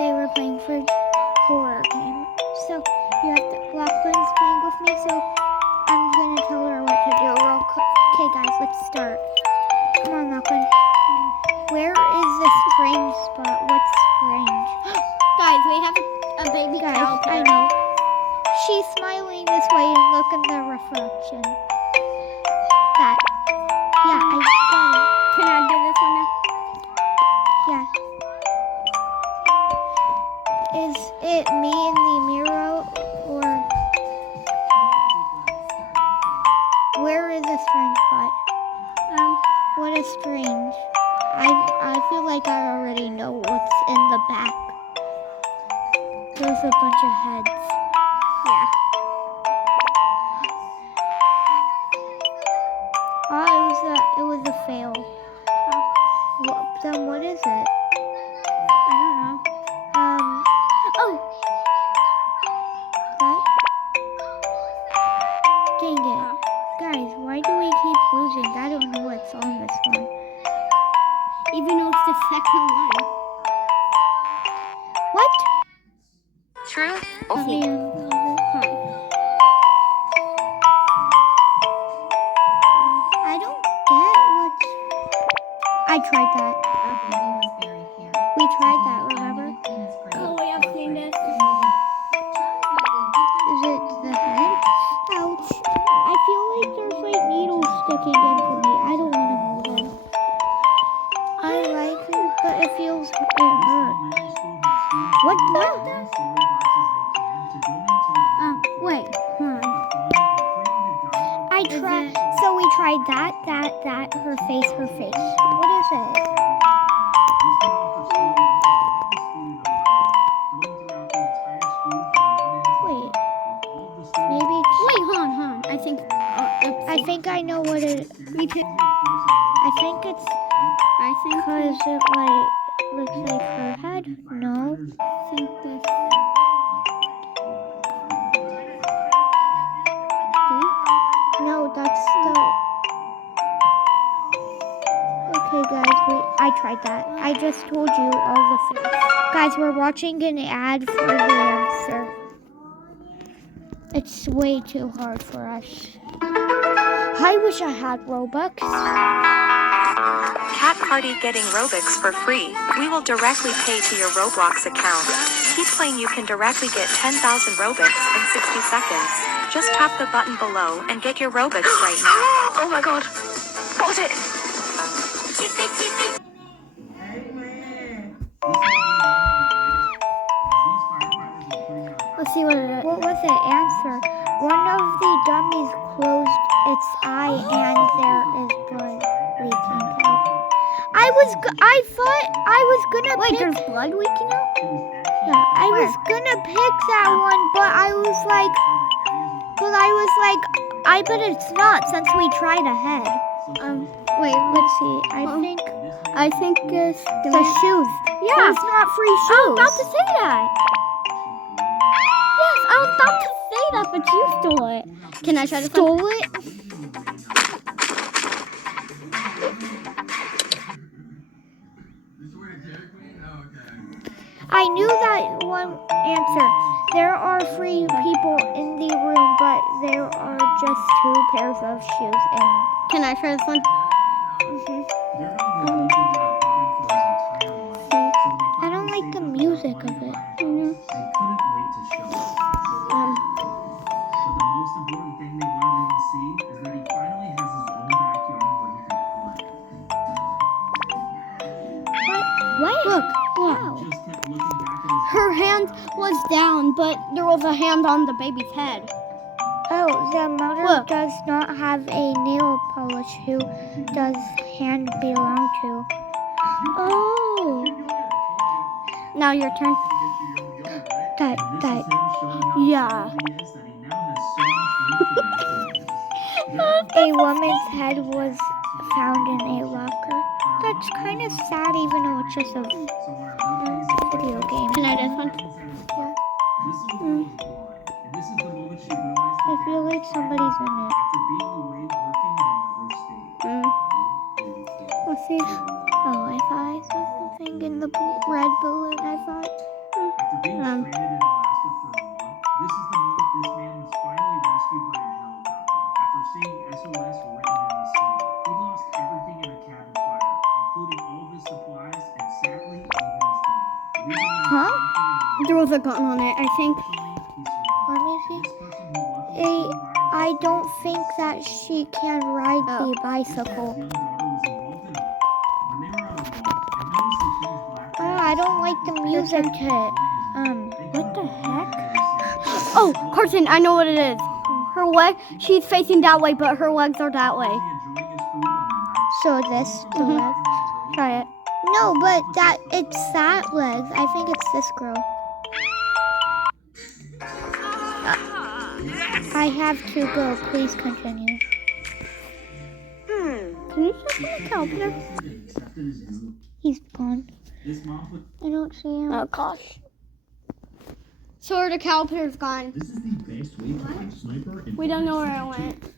they were playing for horror game. So you have to, Lachlan's playing with me, so I'm gonna tell her what to do real quick. Okay guys, let's start. Come on Lachlan. Where is the strange spot? What's strange? Guys, we have a baby Guys, cow. I know. She's smiling this way and look at the reflection. That. Yeah, I got it. Can I do this one now? Yeah. Is it me in the mirror or where is the strange spot? What is strange? I feel like I already know what's in the back. There's a bunch of heads. Yeah. Oh, it was a fail. Then what is it? I don't know. Oh! What? Dang it. Guys, why do we keep losing? I don't know what's on this one. Even though it's the second one. What? True? I mean, I don't get what's... I tried that. We tried that, remember? Oh, we have seen this. Is it the head? Ouch. I feel like there's like needles sticking into me. I don't want to move them. I like it, but it hurts. What the? Wait. Hold on. So we tried that, her face. What is it? Wait. Maybe it's... Wait, hold on. I think I know what it is. Me too. I think it's I think because it like looks like her head. No. I think this. No, that's the... Okay, guys, I tried that. I just told you all the things. Guys, we're watching an ad for the answer. It's way too hard for us. I wish I had Robux. Cat Party getting Robux for free. We will directly pay to your Roblox account. Keep playing, you can directly get 10,000 Robux in 60 seconds. Just tap the button below and get your Robux right now. Oh my god. Got it. Let's see what it is. What was the answer? One of the dummies closed its eye and there is blood leaking out. I thought I was gonna Wait, pick... there's blood leaking out? Yeah, I was gonna pick that one, but I was like, I bet it's not since we tried ahead. Wait, Let's see. I think it's The shoes. Yeah. It's not free I shoes. was about to say that. Yes, I was about to say that, but you stole it. Can I try to Stole it? I knew that one answer. There are free people in the room, but there are just 2 pairs of shoes and... Can I try this one? I don't like the music of it. What? Look. Wow. Her hand was down, but there was a hand on the baby's head. Oh, the mother Look. does not have a nail polish. Who does hand belong to? Oh. Now your turn. That. Yeah. A woman's head was found in a locker. That's kind of sad, even though it's just a video game. Can I do this one? Yeah. I feel like somebody's in it. Let's see. Oh, I thought I saw something in the red balloon. I thought. After being stranded in Alaska for a month, this is the moment this man was finally rescued by a helicopter. After seeing SOS written in the snow, he lost everything in a cabin fire, including all of his supplies and sadly even his dog. Leaving him Huh? confident in There was a gun on it, I think. Let me see. this person who luckily I don't think that she can ride the bicycle. young daughter was involved in it. When they were on a walk, they noticed the huge black Oh, I don't like the music kit. What the heck? Oh, Carson, I know what it is. Her leg, she's facing that way, but her legs are that way. enjoying his food on the night. So this, the leg. Try it. No, but it's that leg. I think it's this girl. I have to go. Please continue. Can you check the calendar? Accepted his new. He's gone. This mom put. I don't see him. Oh gosh. So the caterpillar's gone. This is the best way to find sniper. We don't know where it went.